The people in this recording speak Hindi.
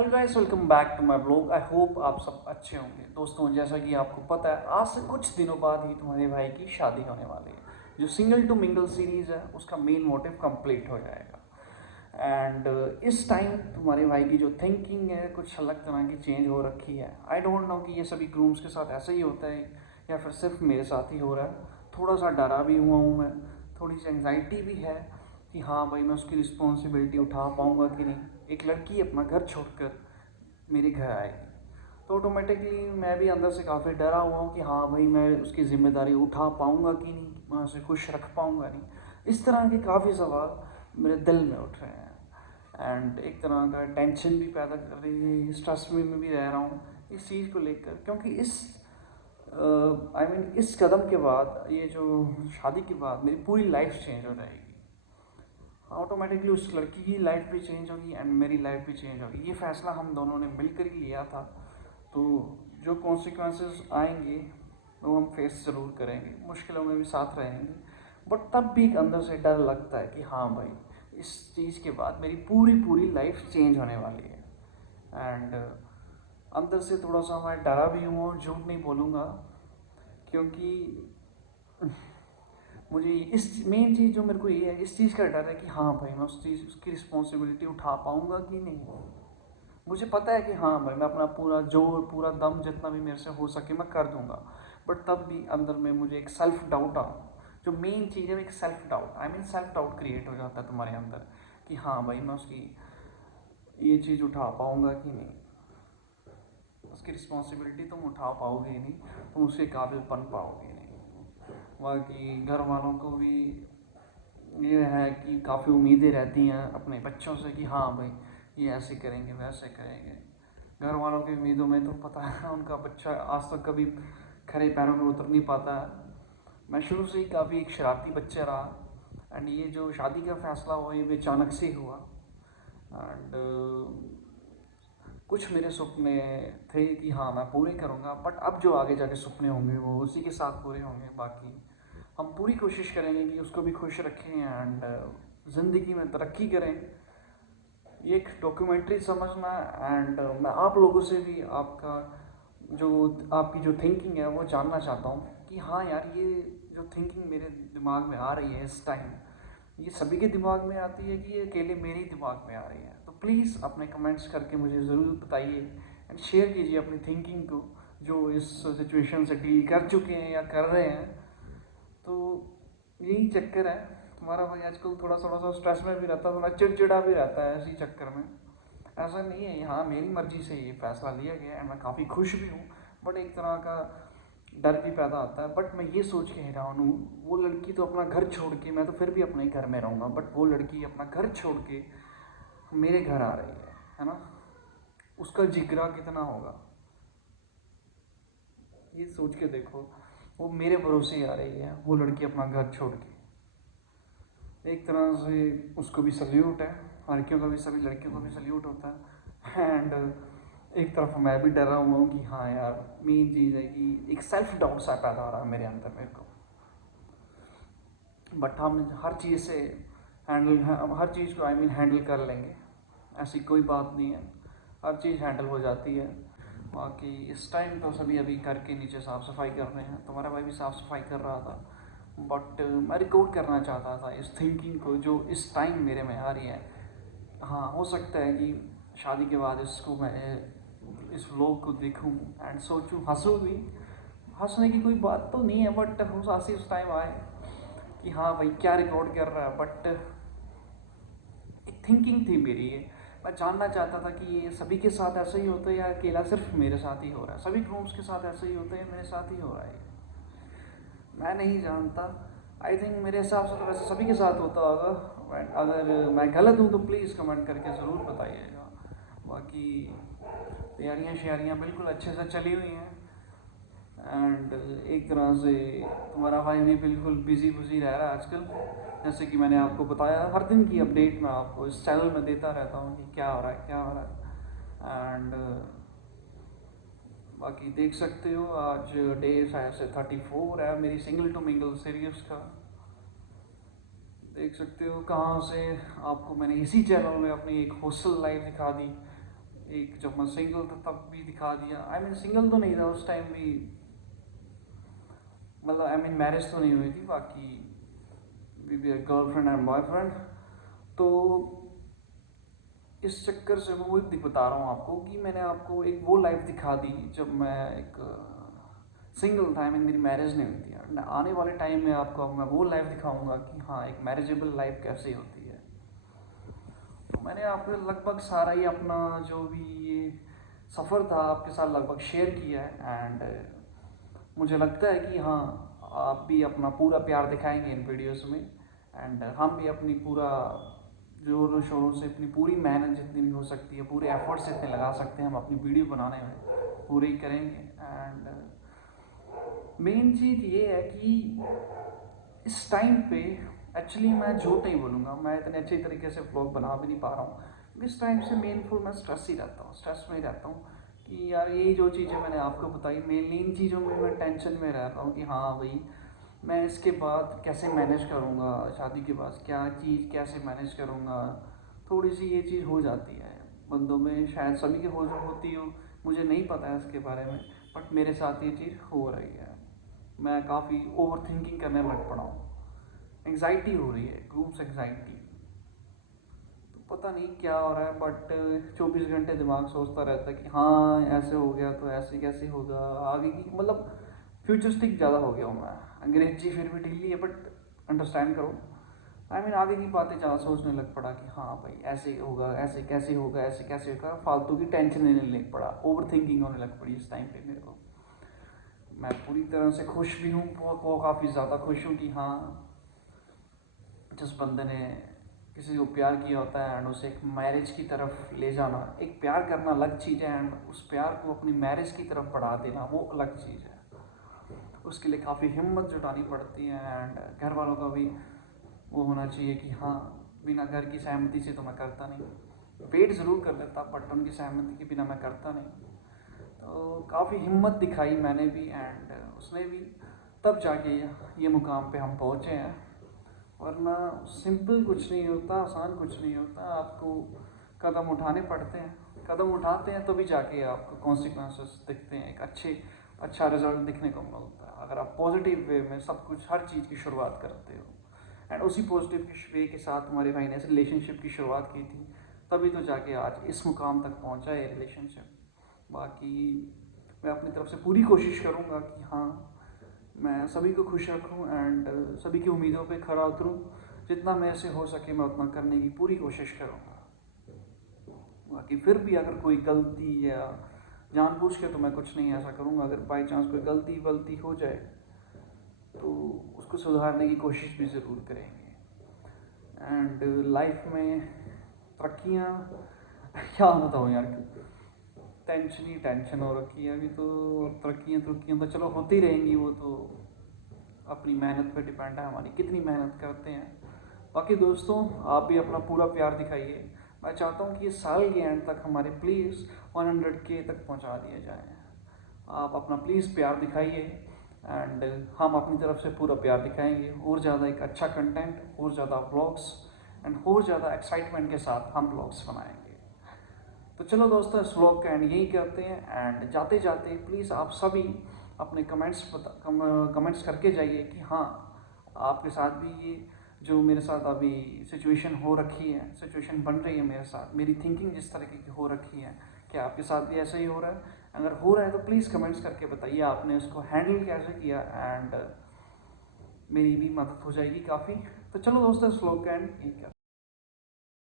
Hello guys, welcome back to my blog. I hope आप सब अच्छे होंगे। दोस्तों, जैसा कि आपको पता है, आज से कुछ दिनों बाद ही तुम्हारे भाई की शादी होने वाली है। जो सिंगल टू मिंगल सीरीज़ है उसका मेन मोटिव कंप्लीट हो जाएगा। एंड इस टाइम तुम्हारे भाई की जो थिंकिंग है कुछ अलग तरह की चेंज हो रखी है। आई डोंट नो कि ये सभी ग्रूम्स के साथ ऐसा ही होता है या फिर सिर्फ मेरे साथ ही हो रहा है। थोड़ा सा डरा भी हुआ हूँ मैं, थोड़ी सी एंग्जाइटी भी है कि हाँ भाई, मैं उसकी रिस्पॉन्सिबिलिटी उठा पाऊँगा कि नहीं। एक लड़की अपना घर छोड़कर मेरे घर आएगी तो ऑटोमेटिकली मैं भी अंदर से काफ़ी डरा हुआ हूँ कि हाँ भाई, मैं उसकी ज़िम्मेदारी उठा पाऊँगा कि नहीं, मैं उसे खुश रख पाऊँगा नहीं। इस तरह के काफ़ी सवाल मेरे दिल में उठ रहे हैं एंड एक तरह का टेंशन भी पैदा कर रही है। स्ट्रेस में मैं भी रह रहा हूँ इस चीज़ को लेकर, क्योंकि इस कदम के बाद, ये जो शादी के बाद मेरी पूरी लाइफ चेंज हो जाएगी। ऑटोमेटिकली उस लड़की की लाइफ भी चेंज होगी एंड मेरी लाइफ भी चेंज होगी। ये फैसला हम दोनों ने मिलकर ही लिया था, तो जो कॉन्सिक्वेंसेस आएंगे वो हम फेस ज़रूर करेंगे, मुश्किलों में भी साथ रहेंगे। बट तब भी एक अंदर से डर लगता है कि हाँ भाई, इस चीज़ के बाद मेरी पूरी पूरी लाइफ चेंज होने वाली है। एंड अंदर से थोड़ा सा मैं डरा भी हूँ, और झूठ नहीं बोलूँगा, क्योंकि मुझे इस मेन चीज़ जो मेरे को ये है, इस चीज़ का डर है कि हाँ भाई, मैं उसकी रिस्पॉन्सिबिलिटी उठा पाऊँगा कि नहीं। मुझे पता है कि हाँ भाई, मैं अपना पूरा जोर, पूरा दम, जितना भी मेरे से हो सके मैं कर दूंगा। बट तब भी अंदर में मुझे एक सेल्फ डाउट जो मेन चीज़ है, एक self doubt, self doubt create हो जाता है तुम्हारे अंदर कि हाँ भाई, मैं उसकी ये चीज़ उठा पाऊँगा कि नहीं, उसकी रिस्पॉन्सिबिलिटी तुम उठा पाओगे नहीं, तुम उसके काबिल बन पाओगे नहीं। बाकी घर वालों को भी ये है कि काफ़ी उम्मीदें रहती हैं अपने बच्चों से कि हाँ भाई, ये ऐसे करेंगे, वैसे करेंगे। घर वालों की उम्मीदों में तो पता है उनका बच्चा आज तक कभी खड़े पैरों में उतर नहीं पाता है। मैं शुरू से ही काफ़ी एक शरारती बच्चा रहा एंड ये जो शादी का फैसला हुआ, ये भी अचानक से हुआ। एंड कुछ मेरे सपने थे कि हाँ मैं पूरे करूँगा, बट अब जो आगे जाके सपने होंगे वो उसी के साथ पूरे होंगे। बाकी हम पूरी कोशिश करेंगे कि उसको भी खुश रखें एंड ज़िंदगी में तरक्की करें। ये एक डॉक्यूमेंट्री समझना। एंड मैं आप लोगों से भी जो आपकी जो थिंकिंग है वो जानना चाहता हूँ कि हाँ यार, ये जो थिंकिंग मेरे दिमाग में आ रही है इस टाइम, ये सभी के दिमाग में आती है कि ये अकेले मेरे ही दिमाग में आ रही है। तो प्लीज़ अपने कमेंट्स करके मुझे ज़रूर बताइए एंड शेयर कीजिए अपनी थिंकिंग को, जो इस सिचुएशन से डील कर चुके हैं या कर रहे हैं। तो यही चक्कर है, तुम्हारा भाई आजकल थोड़ा थोड़ा सा स्ट्रेस में भी रहता है, थोड़ा चिड़चिड़ा भी रहता है इसी चक्कर में। ऐसा नहीं है, हाँ मेरी मर्जी से ये फैसला लिया गया है, मैं काफ़ी खुश भी हूँ, बट एक तरह का डर भी पैदा आता है। बट मैं ये सोच के हैरान हूँ, वो लड़की तो अपना घर छोड़ के, मैं तो फिर भी अपने घर में रहूँगा, बट वो लड़की अपना घर छोड़ के मेरे घर आ रही है ना। उसका जिगरा कितना होगा, ये सोच के देखो। वो मेरे भरोसे आ रही है, वो लड़की अपना घर छोड़ के। एक तरह से उसको भी सल्यूट है, लड़कियों का भी, सभी लड़कियों को भी सल्यूट होता है। एंड एक तरफ मैं भी डरा हुआ हूँ कि हाँ यार, मेन चीज़ है कि एक सेल्फ डाउट सा पैदा हो रहा है मेरे अंदर मेरे को। बट हम हर चीज़ से हर चीज़ को हैंडल कर लेंगे, ऐसी कोई बात नहीं है, हर चीज़ हैंडल हो जाती है। बाकी इस टाइम तो सभी अभी घर के नीचे साफ़ सफाई कर रहे हैं, तुम्हारा भाई भी साफ़ सफाई कर रहा था। बट मैं रिकॉर्ड करना चाहता था इस थिंकिंग को जो इस टाइम मेरे में आ रही है। हाँ, हो सकता है कि शादी के बाद इसको मैं इस व्लॉग को देखूं एंड सोचूं, हंसूं भी। हंसने की कोई बात तो नहीं है, बट हंसी उस टाइम आए कि हाँ भाई, क्या रिकॉर्ड कर रहा है। बट एक थिंकिंग थी मेरी ये, मैं जानना चाहता था कि ये सभी के साथ ऐसा ही होता है या अकेला सिर्फ मेरे साथ ही हो रहा है। सभी ग्रूम्स के साथ ऐसा ही होता है, मेरे साथ ही हो रहा है, मैं नहीं जानता। आई थिंक मेरे हिसाब से तो वैसे सभी के साथ होता होगा। अगर मैं गलत हूँ तो प्लीज़ कमेंट करके ज़रूर बताइएगा। बाकी तैयारियाँ श्यारियाँ बिल्कुल अच्छे से चली हुई हैं एंड एक तरह से तुम्हारा भाई भी बिल्कुल बिजी बुजी रह रहा है आजकल। जैसे कि मैंने आपको बताया, हर दिन की अपडेट मैं आपको इस चैनल में देता रहता हूँ कि क्या हो रहा है, क्या हो रहा है। एंड बाकी देख सकते हो, आज डे शायद से 34 है मेरी सिंगल टू मिंगल सीरीज का। देख सकते हो कहाँ से आपको मैंने इसी चैनल में अपनी एक हॉस्टल लाइफ दिखा दी, एक जब मैं सिंगल था तब भी दिखा दिया। आई मीन सिंगल तो नहीं था उस टाइम भी, मतलब आई मीन मैरिज तो नहीं हुई थी, बाकी we be girlfriend and boyfriend. तो इस चक्कर से मैं वही बता रहा हूँ आपको कि मैंने आपको एक वो लाइफ दिखा दी जब मैं एक सिंगल था, आई मीन मेरी मैरिज नहीं हुई थी। आने वाले टाइम में आपको मैं वो लाइफ दिखाऊंगा कि हाँ एक मैरिजेबल लाइफ कैसे होती है। तो मैंने आपको लगभग सारा ही अपना जो भी ये सफ़र था आपके साथ लगभग शेयर किया है। एंड मुझे लगता है कि हाँ आप भी अपना पूरा प्यार दिखाएंगे इन वीडियोस में, एंड हम भी अपनी पूरा जोरों शोरों से अपनी पूरी मेहनत जितनी भी हो सकती है, पूरे एफर्ट्स जितने लगा सकते हैं हम अपनी वीडियो बनाने में पूरे ही करेंगे। एंड मेन चीज़ ये है कि इस टाइम पे एक्चुअली मैं झूठ नहीं बोलूँगा, मैं इतने अच्छे तरीके से व्लॉग बना भी नहीं पा रहा हूँ इस टाइम से। मेनफुल मैं स्ट्रेस ही रहता हूँ, स्ट्रेस में ही रहता हूँ कि यार ये जो चीज़ें मैंने आपको बताई, मेनली इन चीज़ों में मैं टेंशन में रहता हूँ कि हाँ भाई मैं इसके बाद कैसे मैनेज करूँगा, शादी के बाद क्या चीज़ कैसे मैनेज करूँगा। थोड़ी सी ये चीज़ हो जाती है बंदों में, शायद सभी के होती हो, मुझे नहीं पता है इसके बारे में, बट मेरे साथ ये चीज़ हो रही है। मैं काफ़ी ओवर थिंकिंग करने लग पड़ा हूँ, एंग्जाइटी हो रही है, ग्रुप्स एंग्जाइटी। तो पता नहीं क्या हो रहा है, बट 24 घंटे दिमाग सोचता रहता है कि हाँ ऐसे हो गया तो ऐसे कैसे होगा आगे की, मतलब फ्यूचरिस्टिक ज़्यादा हो गया हूँ मैं। अंग्रेजी फिर भी ढीली है बट अंडरस्टैंड करो। आई मीन आगे की बातें ज़्यादा सोचने लग पड़ा कि हाँ भाई ऐसे होगा, ऐसे कैसे होगा, ऐसे कैसे होगा, फालतू की टेंशन लेने लग पड़ा, ओवर थिंकिंग होने लग पड़ी इस टाइम पे मेरे को। मैं पूरी तरह से खुश भी हूँ, काफ़ी ज़्यादा खुश हूँ कि हाँ जिस बंदे ने किसी को प्यार किया होता है एंड उसे एक मैरिज की तरफ ले जाना, एक प्यार करना अलग चीज़ है एंड उस प्यार को अपनी मैरिज की तरफ बढ़ा देना वो अलग चीज़ है। उसके लिए काफ़ी हिम्मत जुटानी पड़ती है एंड घर वालों का भी वो होना चाहिए कि हाँ बिना घर की सहमति से तो मैं करता नहीं, वेट ज़रूर कर लेता बट उनकी सहमति के बिना मैं करता नहीं। तो काफ़ी हिम्मत दिखाई मैंने भी एंड उसने भी, तब जाके ये मुकाम पे हम पहुँचे हैं। वरना सिंपल कुछ नहीं होता, आसान कुछ नहीं होता, आपको कदम उठाने पड़ते हैं, कदम उठाते हैं तो भी जाके आपको कॉन्सिक्वेंसेस दिखते हैं, एक अच्छा रिजल्ट दिखने को मिलता है अगर आप पॉजिटिव वे में सब कुछ हर चीज़ की शुरुआत करते हो। एंड उसी पॉजिटिव वे के साथ हमारे भाई ने इस रिलेशनशिप की शुरुआत की थी, तभी तो जाके आज इस मुकाम तक पहुंचा है रिलेशनशिप। बाकी मैं अपनी तरफ से पूरी कोशिश करूंगा कि हाँ मैं सभी को खुश रखूं एंड सभी की उम्मीदों पे खरा उतरूं, जितना मेरे से हो सके मैं उतना करने की पूरी कोशिश करूंगा। बाकी फिर भी अगर कोई गलती या जानबूझ के तो मैं कुछ नहीं ऐसा करूंगा, अगर बाई चांस कोई गलती हो जाए तो उसको सुधारने की कोशिश भी ज़रूर करेंगे। एंड लाइफ में तरक्कियाँ क्या बताऊँ यार, टेंशन ही टेंशन हो रखी है अभी तो। तरक्कियाँ तो चलो होती रहेंगी, वो तो अपनी मेहनत पे डिपेंड है हमारी कितनी मेहनत करते हैं। बाकी दोस्तों आप भी अपना पूरा प्यार दिखाइए, मैं चाहता हूँ कि इस साल के एंड तक हमारे प्लीज़ 100K तक पहुँचा दिया जाए। आप अपना प्लीज़ प्यार दिखाइए एंड हम अपनी तरफ से पूरा प्यार दिखाएंगे, और ज़्यादा एक अच्छा कंटेंट, और ज़्यादा व्लॉग्स एंड और ज़्यादा एक्साइटमेंट के साथ हम व्लॉग्स बनाएंगे। तो चलो दोस्तों इस व्लॉग का एंड यही करते हैं। एंड जाते जाते प्लीज़ आप सभी अपने कमेंट्स करके जाइए कि हाँ आपके साथ भी ये जो मेरे साथ अभी सिचुएशन हो रखी है, सिचुएशन बन रही है मेरे साथ, मेरी थिंकिंग जिस तरीके की हो रखी है, क्या आपके साथ भी ऐसा ही हो रहा है? अगर हो रहा है तो प्लीज़ कमेंट्स करके बताइए आपने उसको हैंडल कैसे किया, एंड मेरी भी मदद हो जाएगी काफ़ी। तो चलो दोस्तों इस व्लॉग का एंड यही करते हैं।